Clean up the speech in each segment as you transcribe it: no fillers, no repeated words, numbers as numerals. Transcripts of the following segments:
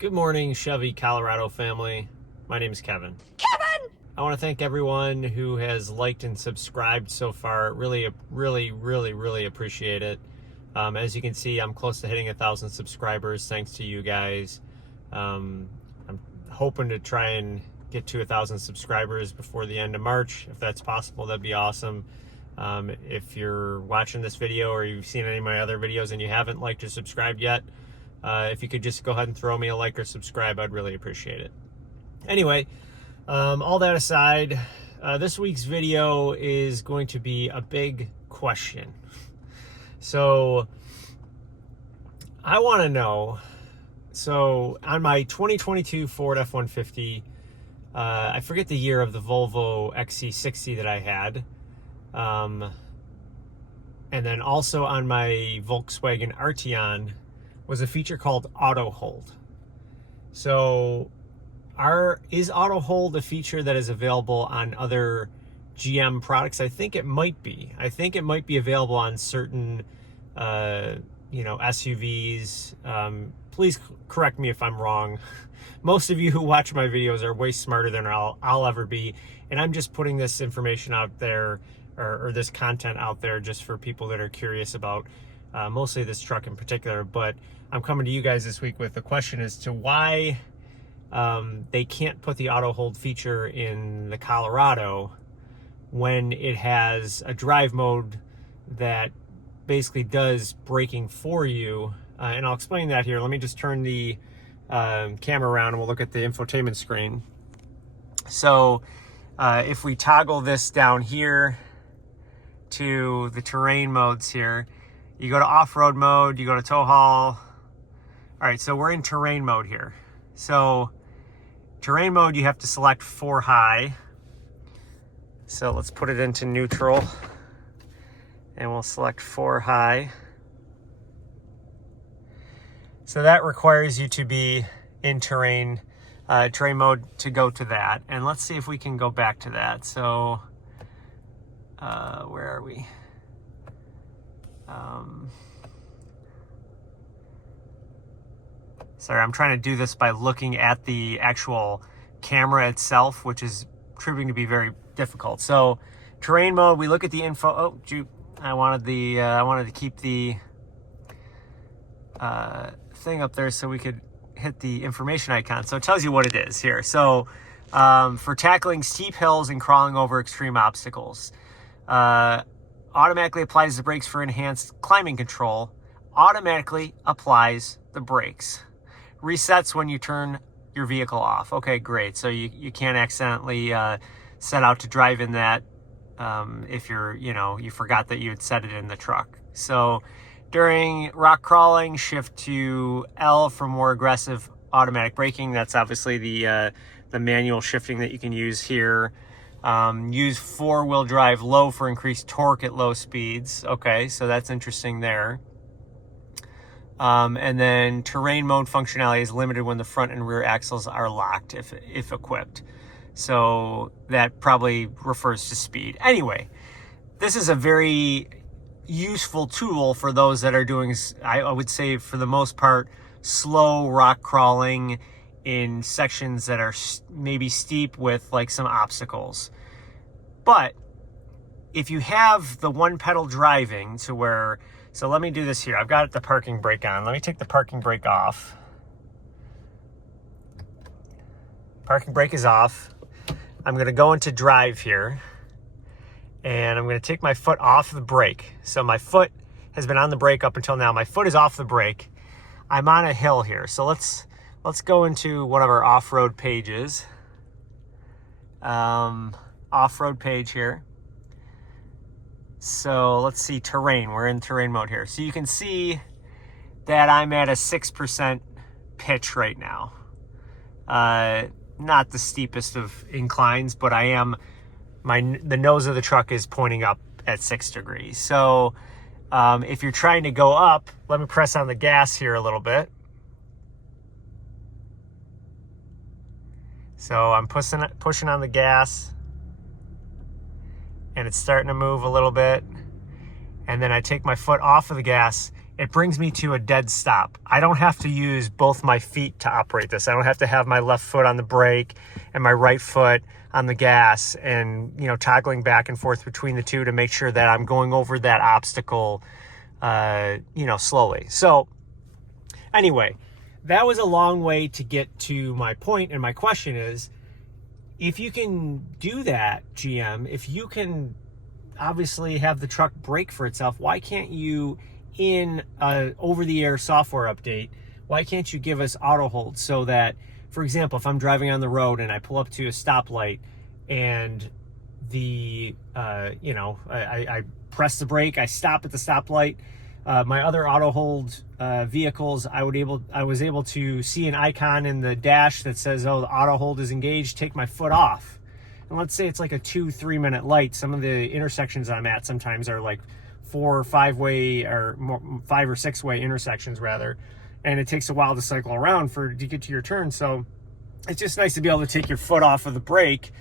Good morning, Chevy Colorado family. My name is Kevin. I want to thank everyone who has liked and subscribed so far. Really appreciate it. As you can see, I'm close to hitting 1,000 subscribers thanks to you guys. I'm hoping to try and get to 1,000 subscribers before the end of March. If that's possible, that'd be awesome. If you're watching this video or you've seen any of my other videos and you haven't liked or subscribed yet, if you could just go ahead and throw me a like or subscribe, I'd really appreciate it. Anyway, all that aside, this week's video is going to be a big question. So I want to know, so on my 2022 Ford F-150, I forget the year of the Volvo XC60 that I had. And then also on my Volkswagen Arteon was a feature called Auto Hold. So is Auto Hold a feature that is available on other GM products? I think it might be. I think it might be available on certain, SUVs. Please correct me if I'm wrong. Most of you who watch my videos are way smarter than I'll ever be. And I'm just putting this information out there, or this content out there, just for people that are curious about mostly this truck in particular. But I'm coming to you guys this week with the question as to why they can't put the auto hold feature in the Colorado when it has a drive mode that basically does braking for you. And I'll explain that here. Let me just turn the camera around and we'll look at the infotainment screen. So if we toggle this down here to the terrain modes here, you go to off-road mode, you go to tow haul. All right, so we're in terrain mode here. So terrain mode, you have to select 4 high. So let's put it into neutral and we'll select 4 high. So that requires you to be in terrain mode to go to that. And let's see if we can go back to that. So where are we? Sorry, I'm trying to do this by looking at the actual camera itself, which is proving to be very difficult. So terrain mode, we look at the info. Oh, shoot. I wanted to keep the thing up there so we could hit the information icon. So it tells you what it is here. So for tackling steep hills and crawling over extreme obstacles, automatically applies the brakes for enhanced climbing control, automatically applies the brakes, resets when you turn your vehicle off. Okay, great. So you can't accidentally set out to drive in that if you forgot that you had set it in the truck. So during rock crawling, shift to L for more aggressive automatic braking. That's obviously the manual shifting that you can use here. Use 4-wheel drive low for increased torque at low speeds. Okay, so that's interesting there. And then terrain mode functionality is limited when the front and rear axles are locked if equipped. So that probably refers to speed. Anyway, this is a very useful tool for those that are doing, I would say for the most part, slow rock crawling in sections that are maybe steep with like some obstacles. But if you have the one pedal driving to where, so let me do this here. I've got the parking brake on. Let me take the parking brake off. Parking brake is off. I'm going to go into drive here and I'm going to take my foot off the brake. So my foot has been on the brake up until now. My foot is off the brake. I'm on a hill here. So let's go into one of our off-road pages. Off-road page here. So let's see terrain. We're in terrain mode here. So you can see that I'm at a 6% pitch right now. Not the steepest of inclines, but I am, the nose of the truck is pointing up at 6 degrees. So if you're trying to go up, let me press on the gas here a little bit. So I'm pushing on the gas and it's starting to move a little bit. And then I take my foot off of the gas it brings me to a dead stop. I don't have to use both my feet to operate this. I don't have to have my left foot on the brake and my right foot on the gas and, you know, toggling back and forth between the two to make sure that I'm going over that obstacle, you know, slowly. So anyway, that was a long way to get to my point. And my question is, if you can do that, GM, if you can obviously have the truck brake for itself, why can't you, in a over-the-air software update, why can't you give us auto hold so that, for example, if I'm driving on the road and I pull up to a stoplight and the, you know, I press the brake, I stop at the stoplight, my other auto hold vehicles, I was able to see an icon in the dash that says, oh, the auto hold is engaged, take my foot off. And let's say it's like a 2-3 minute light. Some of the intersections I'm at sometimes are like 4 or 5 way, or more, 5 or 6 way intersections rather. And it takes a while to cycle around to get to your turn. So it's just nice to be able to take your foot off of the brake.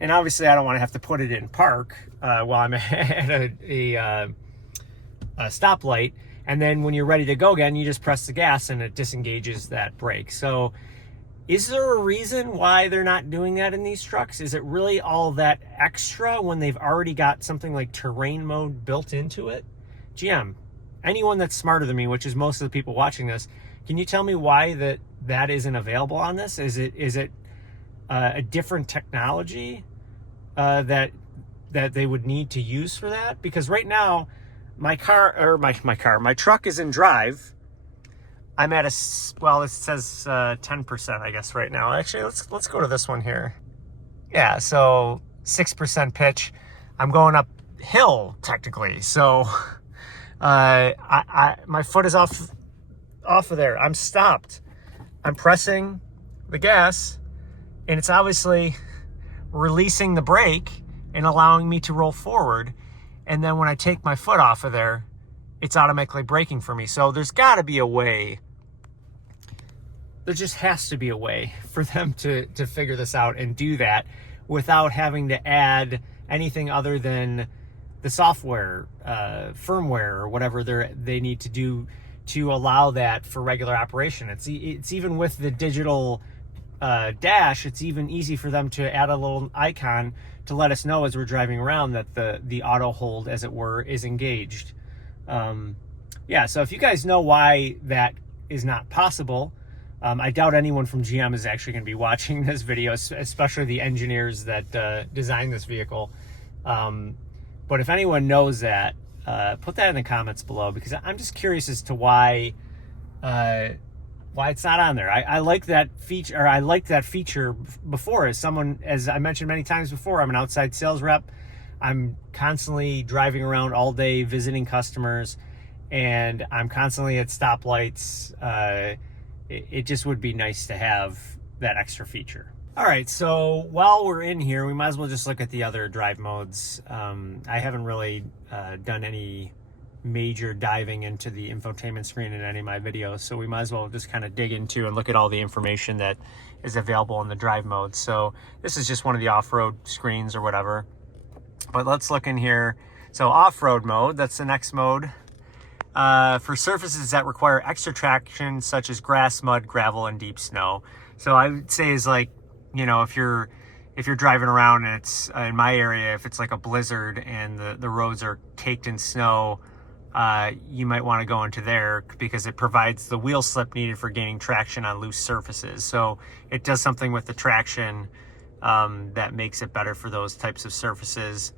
And obviously I don't want to have to put it in park while I'm at a stoplight. And then when you're ready to go again, you just press the gas and it disengages that brake. So is there a reason why they're not doing that in these trucks? Is it really all that extra when they've already got something like terrain mode built into it? GM, anyone that's smarter than me, which is most of the people watching this, can you tell me why that isn't available on this? Is it a different technology that they would need to use for that? Because right now, my truck is in drive. I'm at well, it says 10%, I guess, right now. Actually, let's go to this one here. Yeah, so 6% pitch. I'm going uphill, technically. So my foot is off of there. I'm stopped. I'm pressing the gas, and it's obviously releasing the brake and allowing me to roll forward. And then when I take my foot off of there, it's automatically braking for me. So there's got to be a way. There just has to be a way for them to figure this out and do that without having to add anything other than the software, firmware, or whatever they need to do to allow that for regular operation. It's even with the digital dash, it's even easy for them to add a little icon to let us know as we're driving around that the auto hold, as it were, is engaged. Yeah, so if you guys know why that is not possible, I doubt anyone from GM is actually going to be watching this video, especially the engineers that designed this vehicle. But if anyone knows that, put that in the comments below, because I'm just curious as to why it's not on there. I like that feature, or I liked that feature before. As I mentioned many times before, I'm an outside sales rep. I'm constantly driving around all day visiting customers, and I'm constantly at stoplights. It just would be nice to have that extra feature. All right, so while we're in here, we might as well just look at the other drive modes. I haven't really done any major diving into the infotainment screen in any of my videos, so we might as well just kind of dig into and look at all the information that is available in the drive mode. So this is just one of the off-road screens or whatever. But let's look in here. So off-road mode, that's the next mode. For surfaces that require extra traction, such as grass, mud, gravel, and deep snow. So I would say is like, you know, if you're driving around and it's in my area, if it's like a blizzard and the roads are caked in snow, you might want to go into there because it provides the wheel slip needed for gaining traction on loose surfaces. So it does something with the traction that makes it better for those types of surfaces.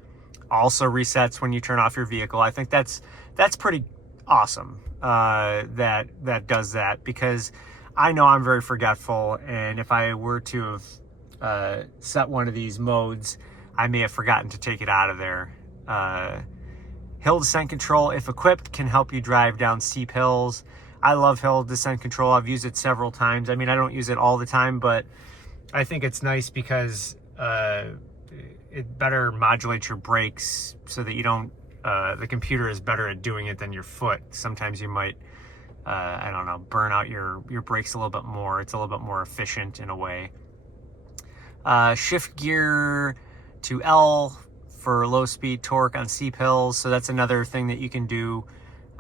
Also resets when you turn off your vehicle. I think that's pretty awesome that does that, because I know I'm very forgetful, and if I were to have set one of these modes, I may have forgotten to take it out of there. Hill descent control, if equipped, can help you drive down steep hills. I love hill descent control. I've used it several times. I mean, I don't use it all the time, but I think it's nice because it better modulates your brakes so that you don't the computer is better at doing it than your foot. Sometimes you might, I don't know, burn out your brakes a little bit more. It's a little bit more efficient in a way. Shift gear to L for low speed torque on steep hills. So that's another thing that you can do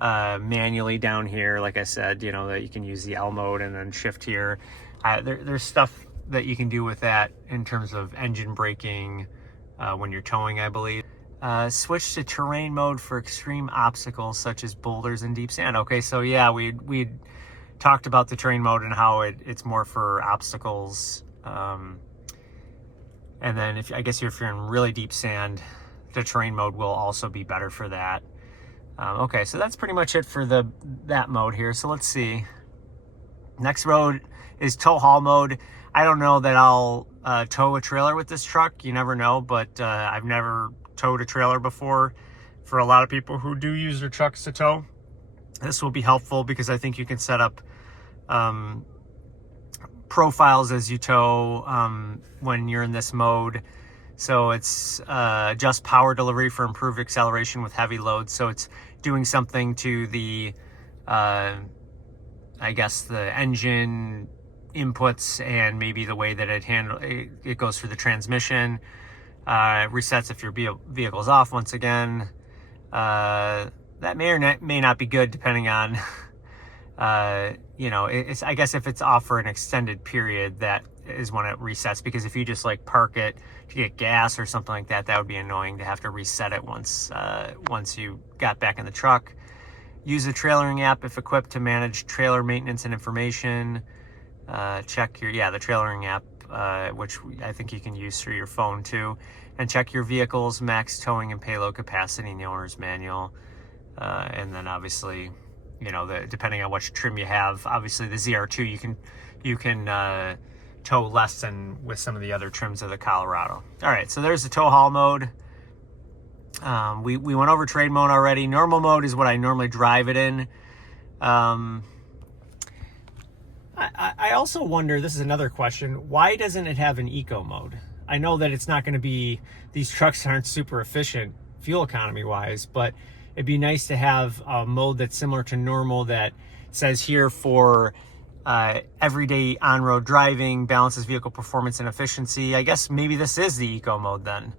manually down here. Like I said, you know, that you can use the L mode and then shift here. There's stuff that you can do with that in terms of engine braking when you're towing, I believe. Switch to terrain mode for extreme obstacles such as boulders and deep sand. Okay, so yeah, we talked about the terrain mode and how it's more for obstacles. And then if you're in really deep sand, the terrain mode will also be better for that. Okay, so that's pretty much it for that mode here. So let's see. Next mode is tow haul mode. I don't know that I'll tow a trailer with this truck. You never know, but I've never towed a trailer before. For a lot of people who do use their trucks to tow, this will be helpful because I think you can set up profiles as you tow when you're in this mode. So it's adjust power delivery for improved acceleration with heavy loads. So it's doing something to the I guess the engine inputs and maybe the way that it goes through the transmission. Resets if your vehicle's off once again. That may or may not be good depending on you know, I guess if it's off for an extended period, that is when it resets, because if you just like park it to get gas or something like that, that would be annoying to have to reset it once you got back in the truck. Use the trailering app if equipped to manage trailer maintenance and information. Check the trailering app, which I think you can use through your phone too, and check your vehicle's max towing and payload capacity in the owner's manual. And then obviously, you know, depending on which trim you have, obviously the ZR2 you can tow less than with some of the other trims of the Colorado. All right, so there's the tow haul mode. We went over trade mode already. Normal mode is what I normally drive it in. I also wonder, this is another question, why doesn't it have an eco mode? I know that it's not going to be, these trucks aren't super efficient fuel economy wise, but it'd be nice to have a mode that's similar to normal that says here for everyday on-road driving, balances vehicle performance and efficiency. I guess maybe this is the eco mode then.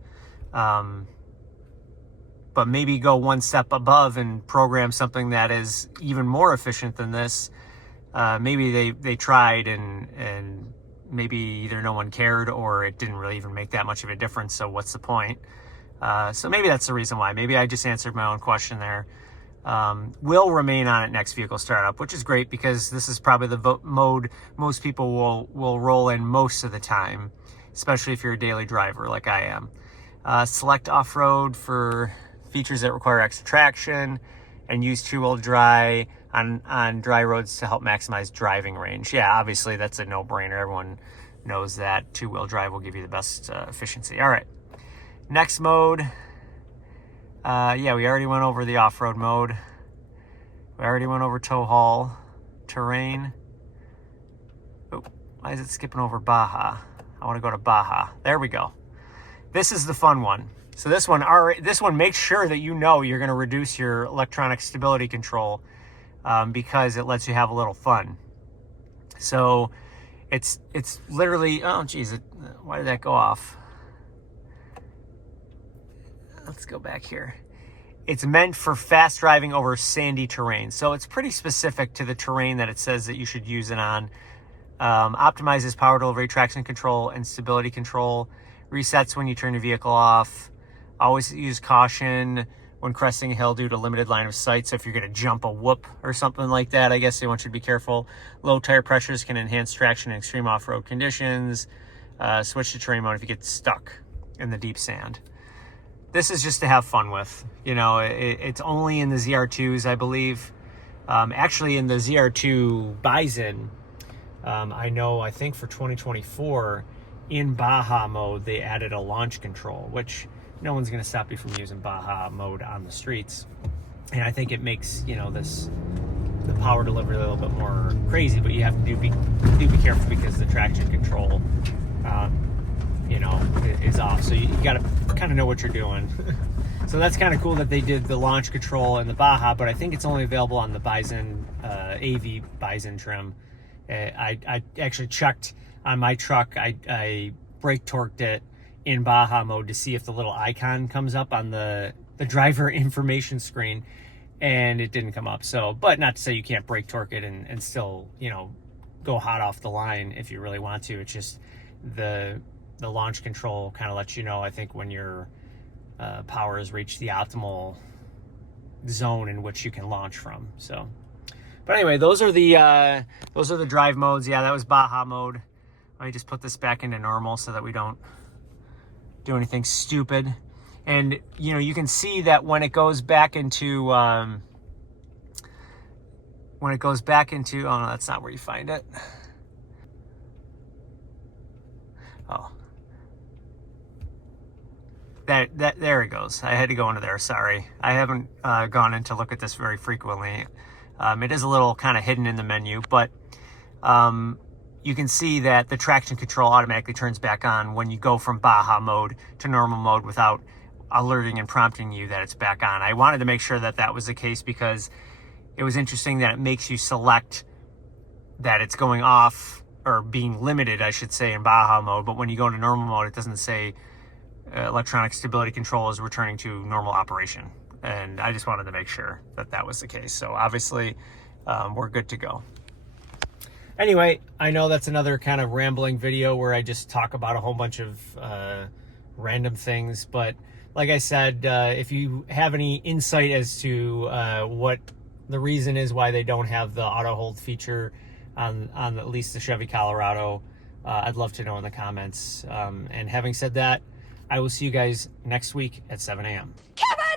But maybe go one step above and program something that is even more efficient than this. Maybe they tried and maybe either no one cared or it didn't really even make that much of a difference. So what's the point? So maybe that's the reason why. Maybe I just answered my own question there. Will remain on at next vehicle startup, which is great because this is probably the mode most people will roll in most of the time, especially if you're a daily driver like I am. Select off-road for features that require extra traction, and use two-wheel dry on dry roads to help maximize driving range. Yeah, obviously that's a no-brainer. Everyone knows that two-wheel drive will give you the best efficiency. All right, next mode. Yeah, we already went over the off-road mode. We already went over tow haul, terrain. Oh, why is it skipping over Baja? I want to go to Baja. There we go. This is the fun one. So this one makes sure that you know you're going to reduce your electronic stability control because it lets you have a little fun. So it's literally, oh geez, why did that go off? Let's go back here. It's meant for fast driving over sandy terrain. So it's pretty specific to the terrain that it says that you should use it on. Optimizes power delivery, traction control, and stability control. Resets when you turn your vehicle off. Always use caution when cresting a hill due to limited line of sight. So if you're going to jump a whoop or something like that, I guess you want you to be careful. Low tire pressures can enhance traction in extreme off-road conditions. Switch to terrain mode if you get stuck in the deep sand. This is just to have fun with. You know, it's only in the ZR2s, I believe. Actually, in the ZR2 Bison, I think for 2024, in Baja mode, they added a launch control, which no one's going to stop you from using Baja mode on the streets. And I think it makes, you know, the power delivery a little bit more crazy, but you have to do be careful because the traction control, you know, is off. So you got to kind of know what you're doing. So that's kind of cool that they did the launch control in the Baja, but I think it's only available on the Bison, AV Bison trim. I actually checked on my truck. I brake torqued it in Baja mode to see if the little icon comes up on the driver information screen. and it didn't come up. So, but not to say you can't brake torque it and still, you know, go hot off the line if you really want to. It's just the launch control kind of lets you know, I think, when your power has reached the optimal zone in which you can launch from. So, but anyway, those are the drive modes. Yeah, that was Baja mode. Let me just put this back into normal so that we don't do anything stupid. And you know, you can see that when it goes back into oh no, that's not where you find it. Oh, there it goes. I had to go into there. Sorry, I haven't gone in to look at this very frequently. It is a little kind of hidden in the menu, but you can see that the traction control automatically turns back on when you go from Baja mode to normal mode without alerting and prompting you that it's back on. I wanted to make sure that that was the case because it was interesting that it makes you select that it's going off, or being limited, I should say, in Baja mode. But when you go into normal mode, it doesn't say electronic stability control is returning to normal operation. And I just wanted to make sure that that was the case. So obviously we're good to go. Anyway, I know that's another kind of rambling video where I just talk about a whole bunch of random things. But like I said, if you have any insight as to what the reason is why they don't have the auto hold feature on at least the Chevy Colorado, I'd love to know in the comments. And having said that, I will see you guys next week at 7 a.m. Kevin!